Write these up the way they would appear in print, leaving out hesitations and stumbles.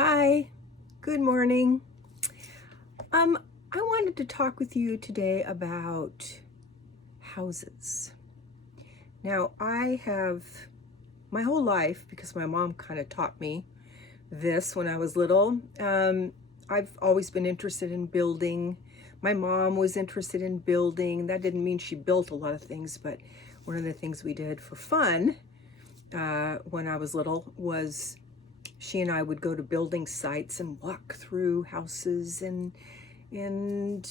Hi, good morning. Um, I wanted to talk with you today about houses. Now, I have my whole life, because my mom kind of taught me this when I was little. I've always been interested in building. My mom was interested in building. That didn't mean she built a lot of things, but one of the things we did for fun when I was little was she and I would go to building sites and walk through houses and and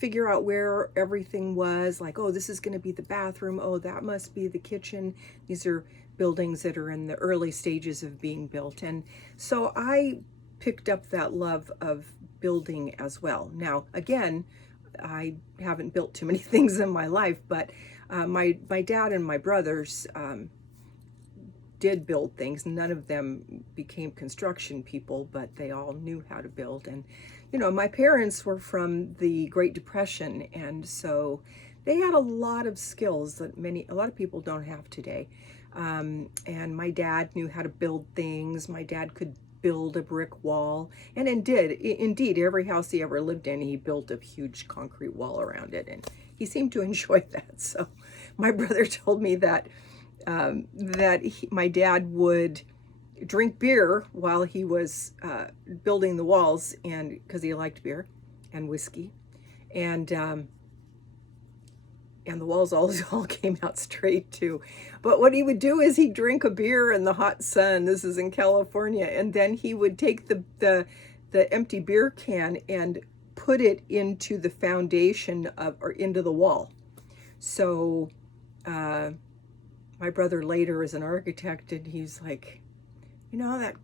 figure out where everything was. Like, oh, this is going to be the bathroom. Oh, that must be the kitchen. These are buildings that are in the early stages of being built. And so I picked up that love of building as well. Now, again, I haven't built too many things in my life, but my dad and my brothers did build things. None of them became construction people, but they all knew how to build. And, my parents were from the Great Depression, and so they had a lot of skills that a lot of people don't have today. And my dad knew how to build things. My dad could build a brick wall, and indeed, every house he ever lived in, he built a huge concrete wall around it, and he seemed to enjoy that. So my brother told me that my dad would drink beer while he was building the walls, and because he liked beer and whiskey, and and the walls all came out straight too. But what he would do is he'd drink a beer in the hot sun. This is in California, and then he would take the empty beer can and put it into the foundation or into the wall. So my brother later is an architect, and he's like, that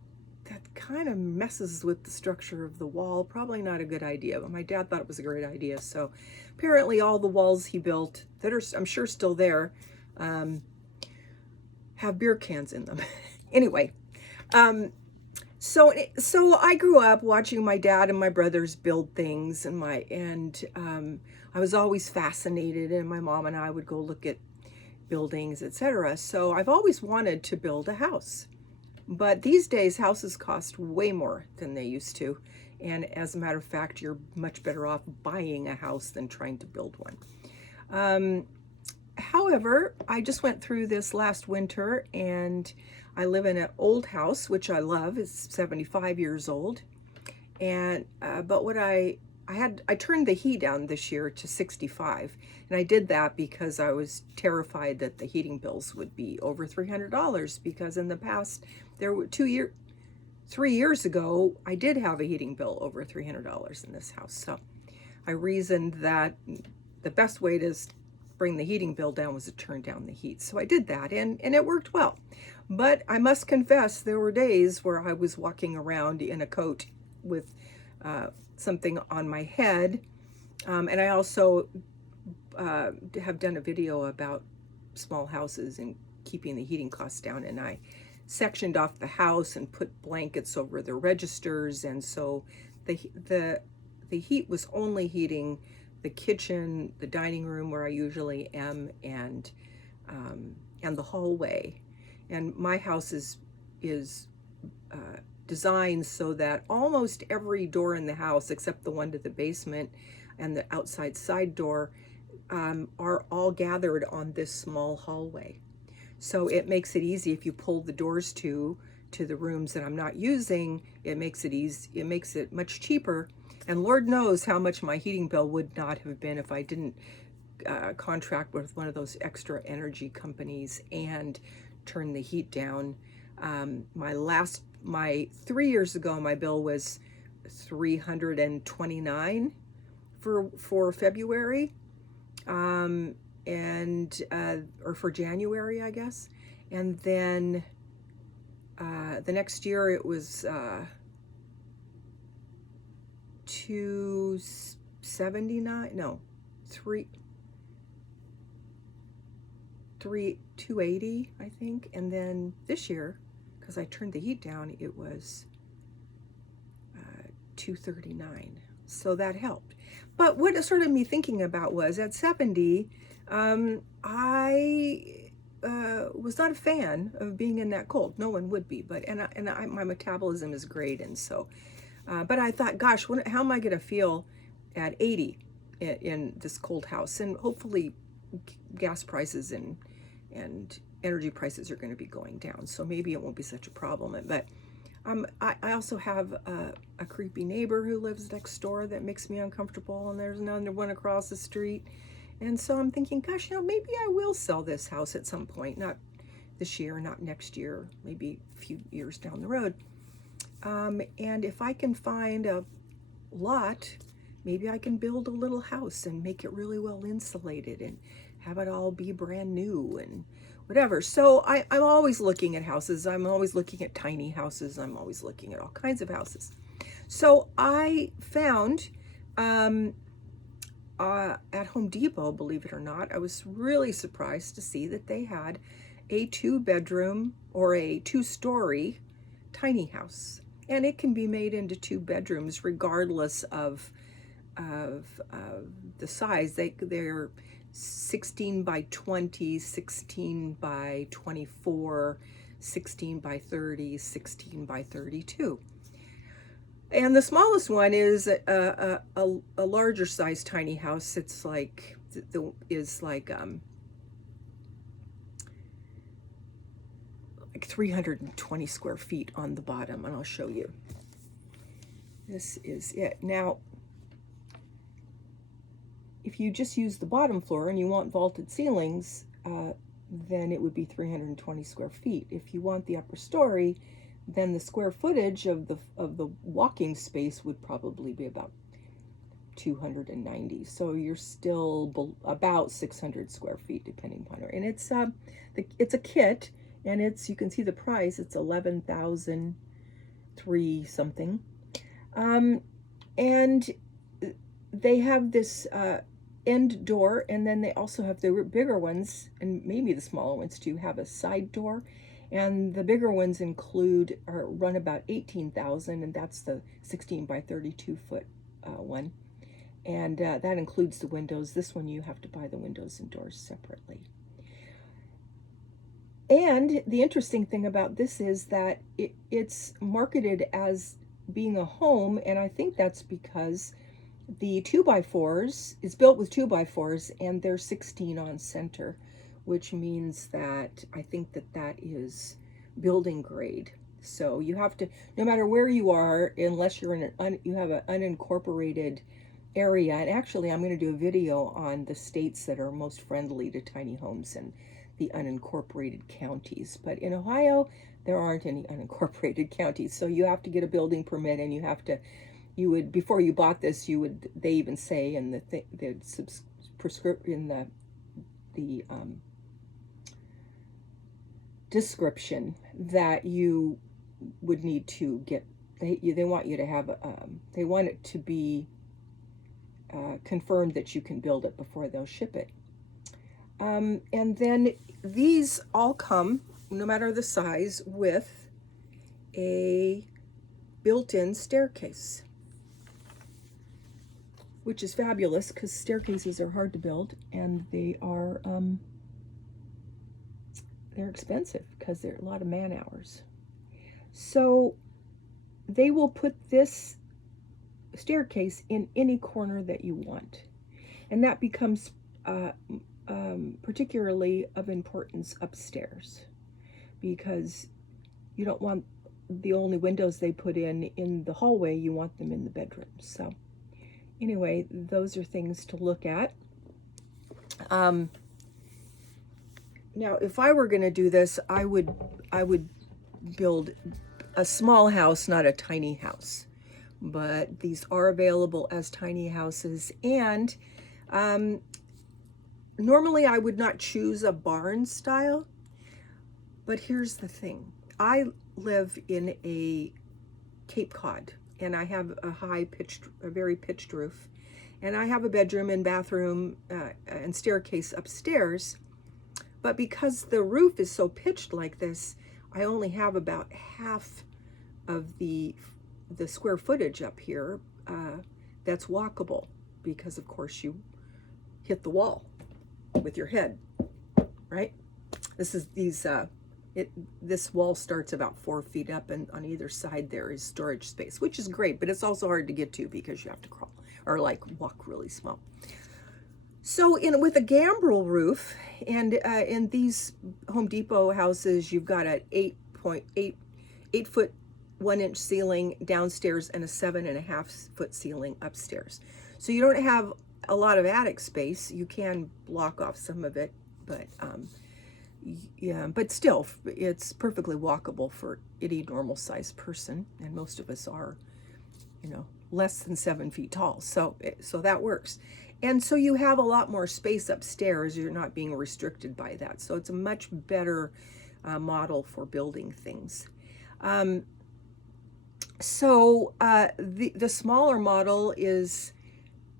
kind of messes with the structure of the wall. Probably not a good idea, but my dad thought it was a great idea. So apparently all the walls he built that are, I'm sure, still there, have beer cans in them. Anyway, so I grew up watching my dad and my brothers build things, and I was always fascinated, and my mom and I would go look at buildings, etc. So I've always wanted to build a house. But these days, houses cost way more than they used to. And as a matter of fact, you're much better off buying a house than trying to build one. However, I just went through this last winter, and I live in an old house, which I love. It's 75 years old. And but what I turned the heat down this year to 65, and I did that because I was terrified that the heating bills would be over $300, because in the past, there were 3 years ago, I did have a heating bill over $300 in this house. So I reasoned that the best way to bring the heating bill down was to turn down the heat. So I did that, and it worked well. But I must confess, there were days where I was walking around in a coat with something on my head. And I also have done a video about small houses and keeping the heating costs down, and I sectioned off the house and put blankets over the registers, and so the heat was only heating the kitchen, the dining room where I usually am, and the hallway. And my house is designed so that almost every door in the house, except the one to the basement and the outside side door, are all gathered on this small hallway. So it makes it easy if you pull the doors to the rooms that I'm not using. It makes it easy. It makes it much cheaper. And Lord knows how much my heating bill would not have been if I didn't contract with one of those extra energy companies and turn the heat down. My 3 years ago, my bill was $329 for February, and or for January, I guess. And then the next year it was $279. No, 280, I think. And then this year, because I turned the heat down, it was $239. So that helped. But what it started me thinking about was, at 70, I was not a fan of being in that cold. No one would be, but my metabolism is great, and so. But I thought, gosh, how am I going to feel at 80 in this cold house? And hopefully, gas prices and energy prices are going to be going down, so maybe it won't be such a problem. But I also have a creepy neighbor who lives next door that makes me uncomfortable, and there's another one across the street. And so I'm thinking, gosh, maybe I will sell this house at some point, not this year, not next year, maybe a few years down the road. And if I can find a lot, maybe I can build a little house and make it really well insulated and have it all be brand new and whatever. So I'm always looking at houses. I'm always looking at tiny houses. I'm always looking at all kinds of houses. So I found at Home Depot, believe it or not, I was really surprised to see that they had a 2-bedroom or a 2-story tiny house. And it can be made into 2 bedrooms regardless of the size. They're 16 by 20, 16 by 24, 16 by 30, 16 by 32. And the smallest one is a larger size tiny house. It's like, like 320 square feet on the bottom, and I'll show you. This is it. Now, if you just use the bottom floor and you want vaulted ceilings, then it would be 320 square feet. If you want the upper story, then the square footage of the walking space would probably be about 290. So you're still about 600 square feet, depending upon it. And it's a kit. And you can see the price, it's $11,003 something. And they have this end door, and then they also have the bigger ones, and maybe the smaller ones too, have a side door. And the bigger ones run about $18,000, and that's the 16 by 32 foot one. And that includes the windows. This one you have to buy the windows and doors separately. And the interesting thing about this is that it's marketed as being a home, and I think that's because the 2x4s is built with 2x4s, and they're 16 on center, which means that I think that is building grade. So you have to, no matter where you are, unless you're you have an unincorporated area. And actually, I'm going to do a video on the states that are most friendly to tiny homes and the unincorporated counties. But in Ohio, there aren't any unincorporated counties, so you have to get a building permit, and before you bought this, they even say in the description that you would need to get, they want you to have, they want it to be confirmed that you can build it before they'll ship it. And then these all come, no matter the size, with a built-in staircase, which is fabulous because staircases are hard to build, and they're expensive because they're a lot of man hours. So they will put this staircase in any corner that you want, and that becomes particularly of importance upstairs, because you don't want the only windows they put in the hallway, you want them in the bedrooms. So anyway, those are things to look at. Now, if I were going to do this, I would build a small house, not a tiny house. But these are available as tiny houses, and normally I would not choose a barn style, but here's the thing. I live in a Cape Cod, and I have a very pitched roof, and I have a bedroom and bathroom and staircase upstairs, but because the roof is so pitched like this, I only have about half of the square footage up here that's walkable, because of course you hit the wall with your head, right? This is these, this wall starts about 4 feet up, and on either side there is storage space, which is great, but it's also hard to get to because you have to crawl or like walk really small. So with a gambrel roof, and in these Home Depot houses, you've got an 8 foot 1 inch ceiling downstairs and a 7.5 foot ceiling upstairs. So you don't have a lot of attic space. You can block off some of it, but yeah, but still, it's perfectly walkable for any normal sized person, and most of us are, less than 7 feet tall. So that works. And so you have a lot more space upstairs. You're not being restricted by that. So it's a much better model for building things. The smaller model is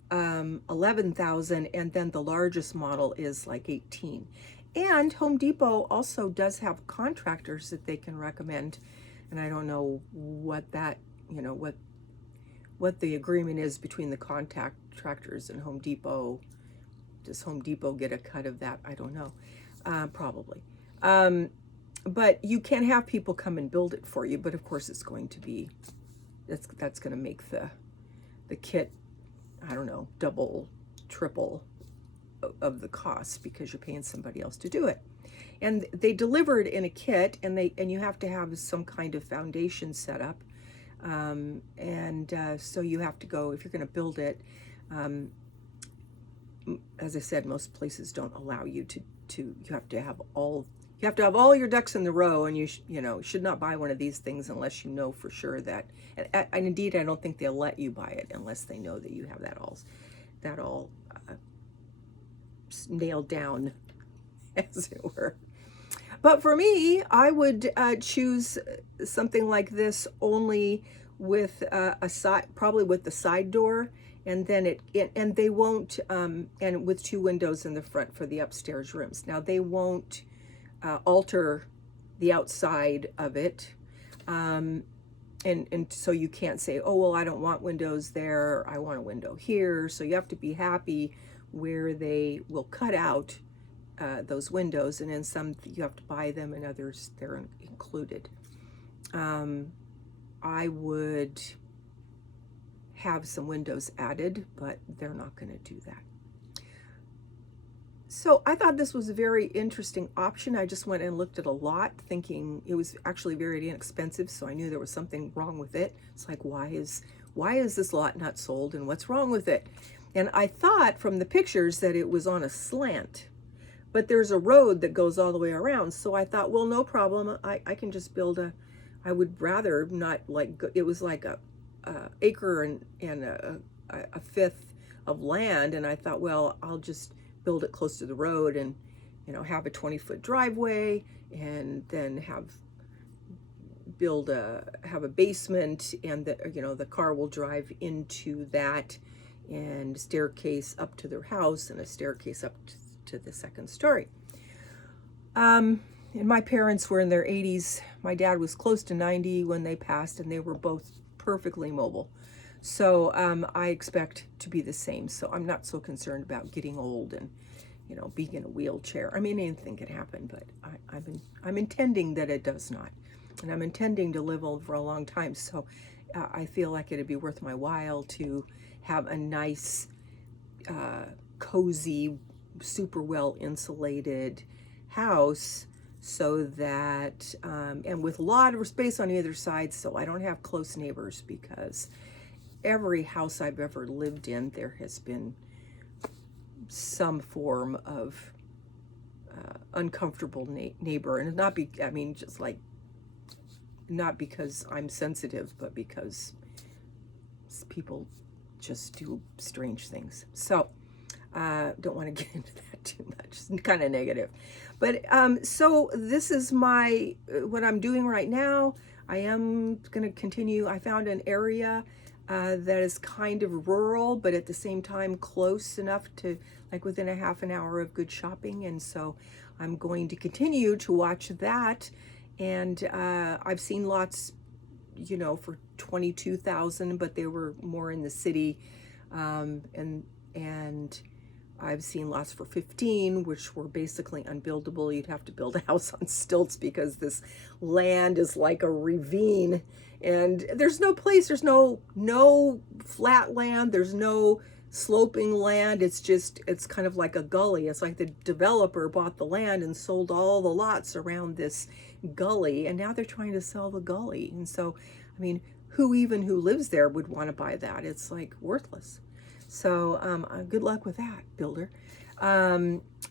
11,000, and then the largest model is like 18. And Home Depot also does have contractors that they can recommend, and I don't know what that, what the agreement is between the contractors and Home Depot. Does Home Depot get a cut of that? I don't know, probably. But you can have people come and build it for you, but of course it's going to be, that's going to make the kit, I don't know, double, triple of the cost because you're paying somebody else to do it. And they deliver it in a kit, and you have to have some kind of foundation set up. So you have to go, if you're going to build it, as I said, most places don't allow you you have to have all your ducks in the row, and you should not buy one of these things unless you know for sure that, and indeed I don't think they'll let you buy it unless they know that you have that all nailed down, as it were. But for me, I would choose something like this only with probably with the side door, and then and they won't, and with 2 windows in the front for the upstairs rooms. Now they won't alter the outside of it, and so you can't say, oh well, I don't want windows there, I want a window here. So you have to be happy where they will cut out those windows, and in some you have to buy them, and others they're included. I would have some windows added, but they're not going to do that. So I thought this was a very interesting option. I just went and looked at a lot thinking it was actually very inexpensive, so I knew there was something wrong with it. It's like, why is this lot not sold, and what's wrong with it? And I thought from the pictures that it was on a slant, but there's a road that goes all the way around. So I thought, well, no problem. I can just build I would rather not, like, it was like a acre and a fifth of land. And I thought, well, I'll just build it close to the road and, have a 20-foot driveway, and then have a basement, and the car will drive into that, and staircase up to their house, and a staircase up to the second story. And my parents were in their 80s. My dad was close to 90 when they passed, and they were both perfectly mobile. So I expect to be the same. So I'm not so concerned about getting old and, being in a wheelchair. I mean, anything could happen, but I'm intending that it does not. And I'm intending to live for a long time. So I feel like it'd be worth my while to have a nice, cozy, super well insulated house, so that and with a lot of space on either side, so I don't have close neighbors, because every house I've ever lived in, there has been some form of uncomfortable neighbor, and not because I'm sensitive, but because people just do strange things. So don't want to get into that too much. It's kind of negative. But so this is what I'm doing right now. I am going to continue. I found an area that is kind of rural, but at the same time close enough to, like, within a half an hour of good shopping. And so I'm going to continue to watch that. And I've seen lots, for 22,000, but they were more in the city. I've seen lots for 15, which were basically unbuildable. You'd have to build a house on stilts because this land is like a ravine, and there's no place, there's no flat land, there's no sloping land. It's kind of like a gully. It's like the developer bought the land and sold all the lots around this gully, and now they're trying to sell the gully. And so, I mean, who lives there would want to buy that? It's like worthless. So good luck with that, builder.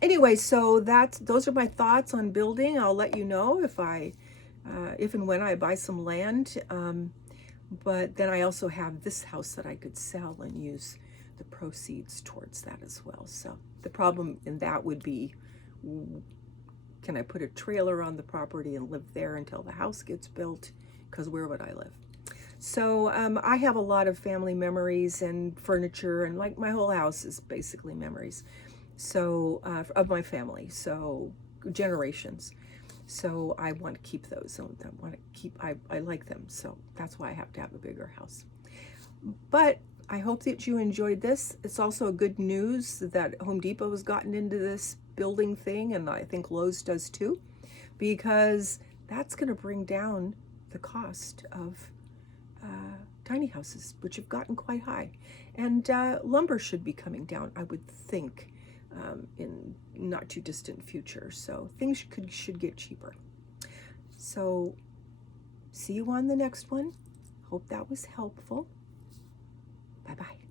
Anyway, so those are my thoughts on building. I'll let you know if and when I buy some land. But then I also have this house that I could sell and use the proceeds towards that as well. So the problem in that would be, can I put a trailer on the property and live there until the house gets built? Because where would I live? So I have a lot of family memories and furniture, and like my whole house is basically memories. So of my family, so generations. So I want to keep those. I like them. So that's why I have to have a bigger house. But I hope that you enjoyed this. It's also good news that Home Depot has gotten into this building thing, and I think Lowe's does too, because that's going to bring down the cost of tiny houses, which have gotten quite high. And lumber should be coming down, I would think, in not too distant future. So things should get cheaper. So see you on the next one. Hope that was helpful. Bye-bye.